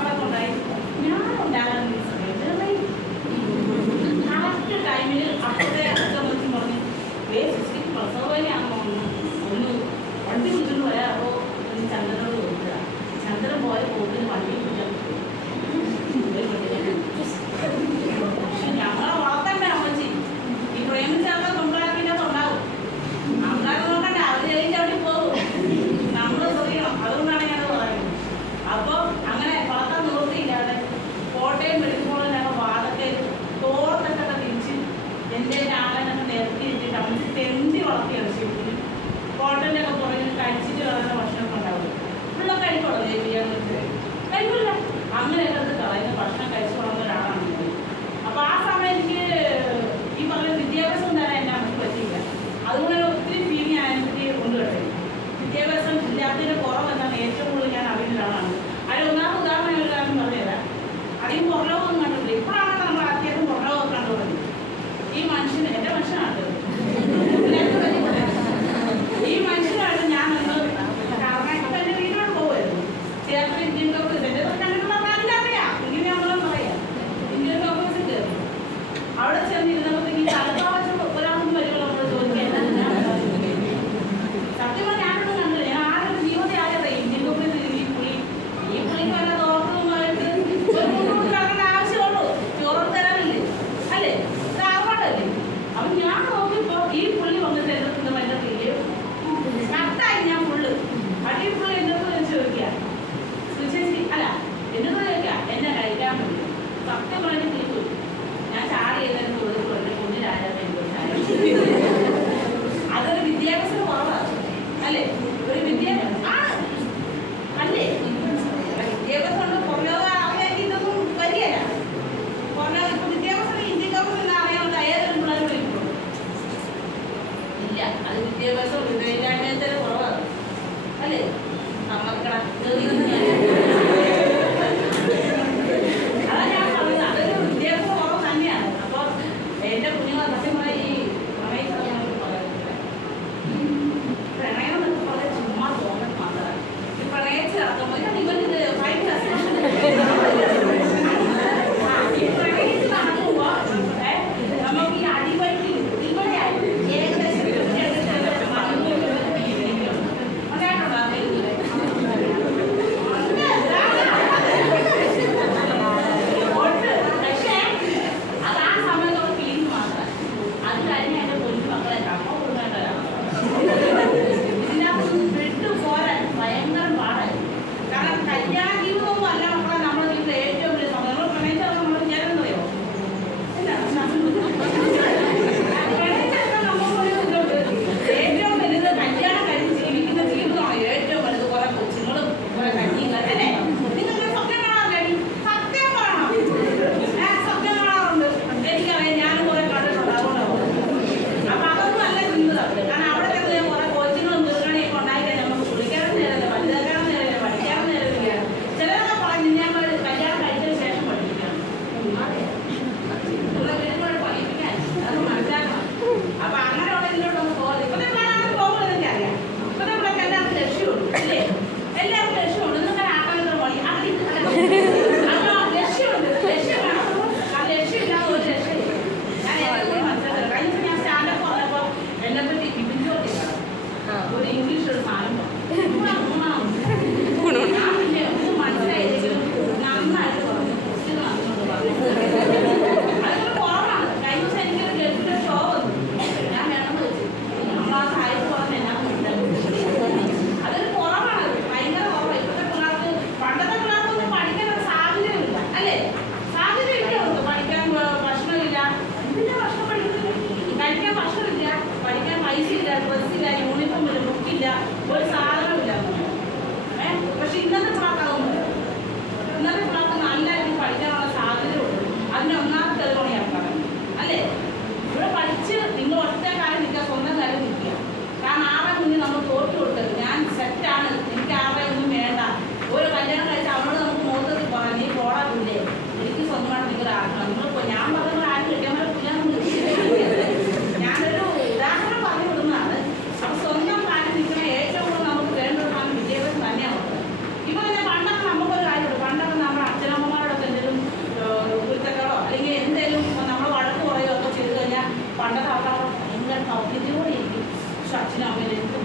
മക്കളെ കൊണ്ടായി ഞാൻ ഉണ്ടാകാൻ കറക്റ്റ് ടൈമിൽ അപ്പോഴത്തെ അച്ഛൻ വിളിച്ച് പറഞ്ഞു ഏ സിസ്റ്റി പ്രസവനാണോ ഒന്ന് ഒന്ന് വണ്ടി മുന്നിൽ വരാറോ എന്ന് ചന്ദ്രനോട് ചോദിക്കുക ചന്ദ്രൻ പോയ പോക്കിന് വണ്ടി ഹസ്ബൻഡ് ഒക്കെ പുറകിൽ കഴിച്ചിട്ട് കളയുന്ന ഭക്ഷണം ഉണ്ടാവും ഫുള്ള കഴിക്കുള്ളൂ ദേവിയാന്ന് കഴിക്കില്ല അങ്ങനെയൊക്കെ കളയുന്ന. ഭക്ഷണം കഴിച്ചു വളർന്ന ഒരാളെ അല്ലേ? ഒരു വിദ്യാഭ്യാസം.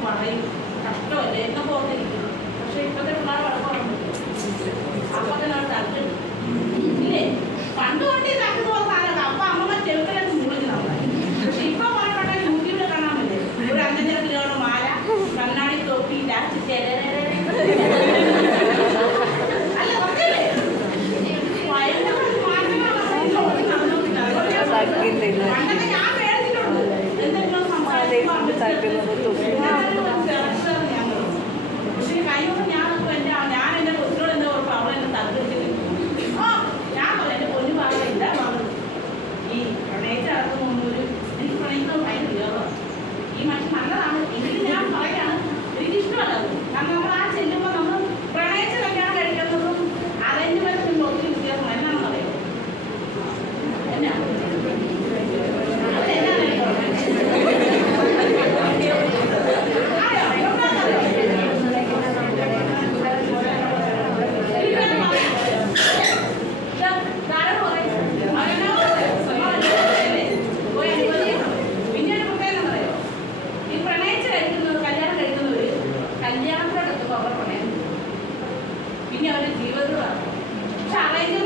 പറയും കഷ്ടമല്ലേ? എന്നൊക്കെ ഓർത്തിരിക്കുന്നു പക്ഷെ ഇപ്പോഴത്തെ പിള്ളേർ വഴക്കുറവുണ്ട് അപ്പൊ തന്നെ അവർ തട്ടുണ്ട് ഇല്ലേ? പണ്ട് കൊണ്ട് విని ఎవరైనా జీవదు చాలా ఇదే